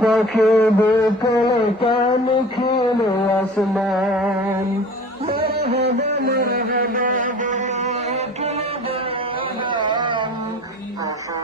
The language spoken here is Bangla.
পাখি বিকলে কান খিল আসমান মরহবা মরহবা